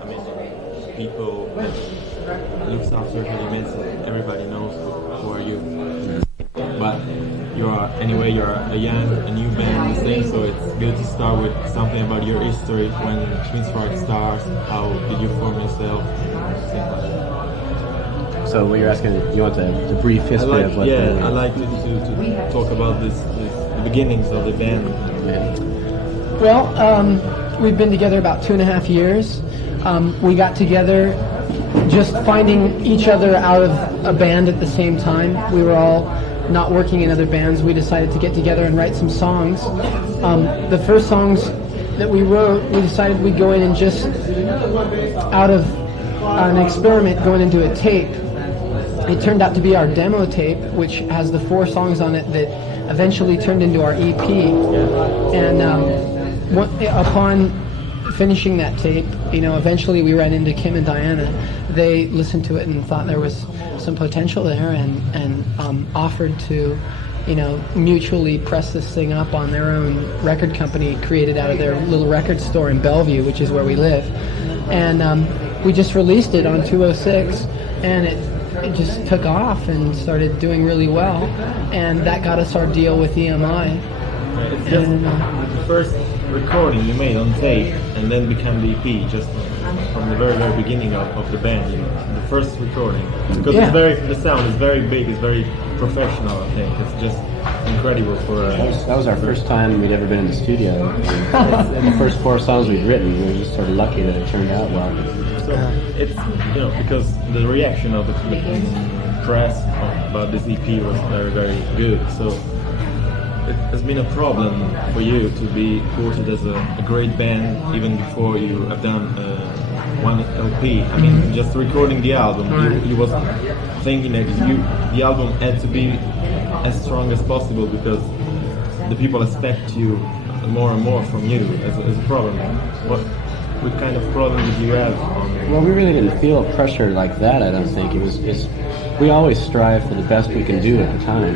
I mean, people that looks after the events, everybody knows who are you. But you're a new band in the thing, so it's good to start with something about your history. When QUEENSRYCHE starts, how did you form yourself? Things like that. So what you're asking, you want the brief history of what? Yeah, I like to talk about the beginnings of the band. Well, we've been together about 2.5 years. We got together just finding each other out of a band at the same time. We were all not working in other bands. We decided to get together and write some songs. The first songs that we wrote, we decided we'd go in and just out of an experiment going into a tape. It turned out to be our demo tape, which has the 4 songs on it that eventually turned into our EP. And upon finishing that tape, eventually we ran into Kim and Diana. They listened to it and thought there was some potential there, and offered to, mutually press this thing up on their own record company created out of their little record store in Bellevue, which is where we live. And we just released it on 206, and it just took off and started doing really well, and that got us our deal with EMI. It's just the first recording you made on tape and then became the EP, just from the very, very beginning of the band, the first recording. Because the sound is very big, it's very professional, I think. It's just incredible for... That was our first time we'd ever been in the studio. And the first 4 songs we'd written, we were just sort of lucky that it turned out well. So it's, because the reaction of the press about this EP was very, very good. So it has been a problem for you to be quoted as a great band even before you have done one LP. I mean, just recording the album, you was thinking that the album had to be as strong as possible because the people expect you more and more from you as a problem. What kind of problem did you have? Well, we really didn't feel pressure like that, I don't think. We always strive for the best we can do at the time.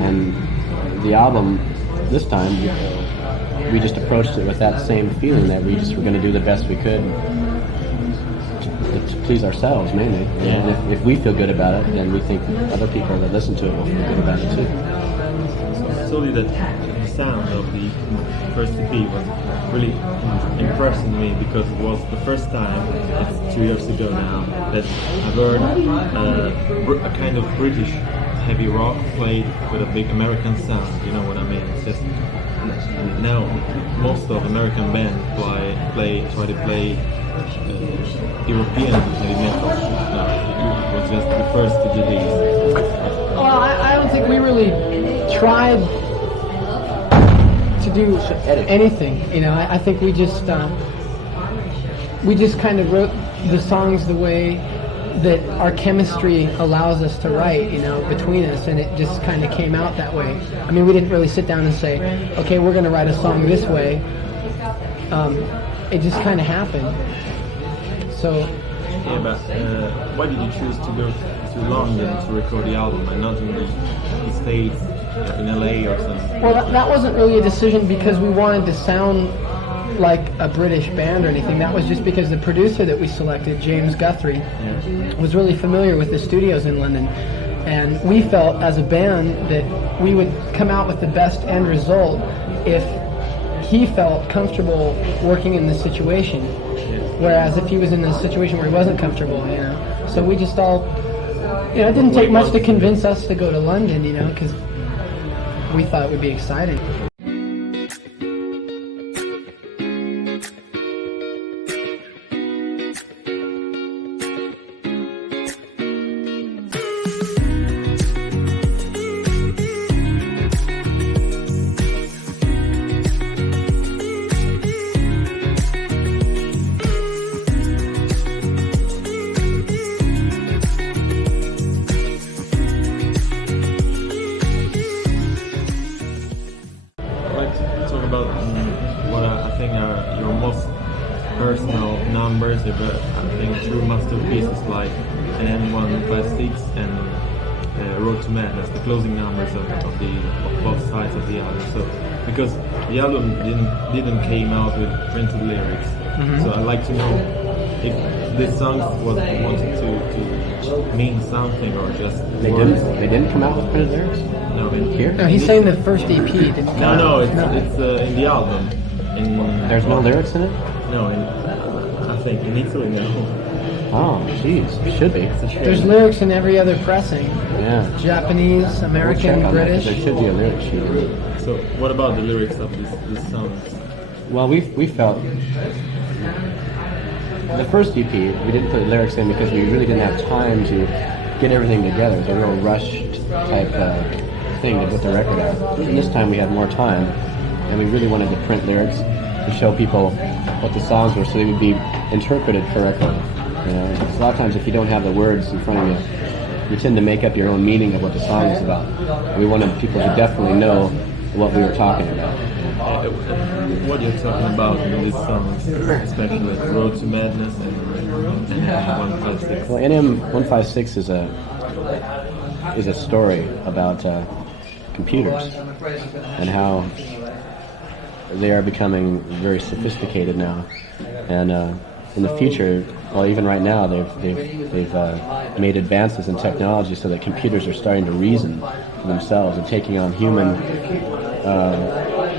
And the album, this time, we just approached it with that same feeling that we just were going to do the best we could to please ourselves, mainly. And if we feel good about it, then we think other people that listen to it will feel good about it too. So that the sound of the first EP was really impressing me because it was the first time, it's 2 years ago now, that I've heard a kind of British heavy rock played with a big American sound, you know what I mean? It's just, now most of American bands try to play European heavy metal. No, it was just the first to do this. Well, I don't think we really tried to do anything. I think we just kind of wrote the songs the way that our chemistry allows us to write, between us, and it just kind of came out that way. I mean, we didn't really sit down and say, okay, we're going to write a song this way. It just kind of happened. So. Yeah, but why did you choose to go to London to record the album and not in the States, in LA or something? Well, that wasn't really a decision because we wanted to sound like a British band or anything. That was just because the producer that we selected, James Guthrie, was really familiar with the studios in London, and we felt as a band that we would come out with the best end result if he felt comfortable working in this situation, whereas if he was in a situation where he wasn't comfortable, so we just all, it didn't take much to convince us to go to London, because we thought it would be exciting. Personal numbers, I think true masterpieces like M156 and Road to Madness, the closing numbers of both sides of the album. So because the album didn't came out with printed lyrics, so I'd like to know if this song was wanted to mean something or just They words. didn't come out with printed lyrics No, here. No, he's saying the first EP didn't come out. no, it's in the album. There's no lyrics in it. No, I think in Italy no. Oh, jeez, it should be. It's a shame. There's lyrics in every other pressing. Yeah. Japanese, We'll check American, on that, 'cause British. there should be a lyric sheet. So what about the lyrics of this song? Well, we felt the first EP we didn't put lyrics in because we really didn't have time to get everything together. It was a real rushed type thing to put the record out. And this time we had more time, and we really wanted to print lyrics to show people what the songs were, so they would be interpreted correctly. You know, because a lot of times if you don't have the words in front of you, you tend to make up your own meaning of what the song is about. And we wanted people to definitely know what we were talking about. What you're talking about in this song, especially Road to Madness and 156. Well, NM 156 is a story about computers and how they are becoming very sophisticated now, and in the future, well, even right now, they've made advances in technology so that computers are starting to reason for themselves and taking on human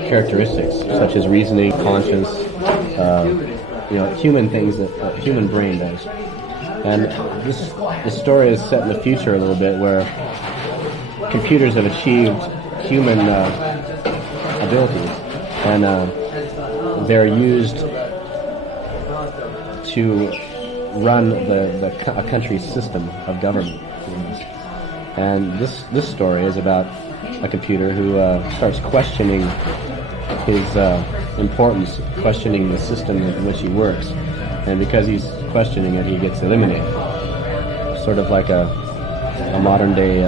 characteristics such as reasoning, conscience, human things that a human brain does. And this story is set in the future a little bit, where computers have achieved human abilities, and they're used to run a country's system of government. And this story is about a computer who starts questioning his importance, questioning the system in which he works, and because he's questioning it, he gets eliminated. Sort of like a modern day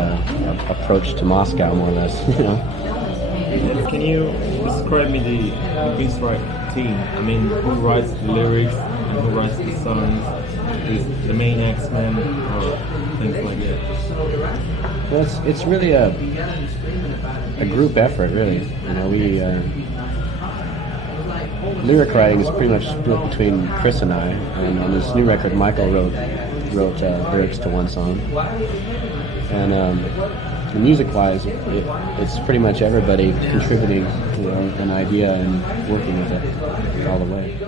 approach to Moscow, more or less. You know. Can you describe me the QUEENSRYCHE team? I mean, who writes the lyrics and who writes the songs? Is the main X-Men or things like that? Well, it's really a group effort, really. You know, we lyric writing is pretty much split between Chris and I. And on this new record, Michael wrote lyrics to one song. And music-wise, it's pretty much everybody contributing, an idea and working with it all the way.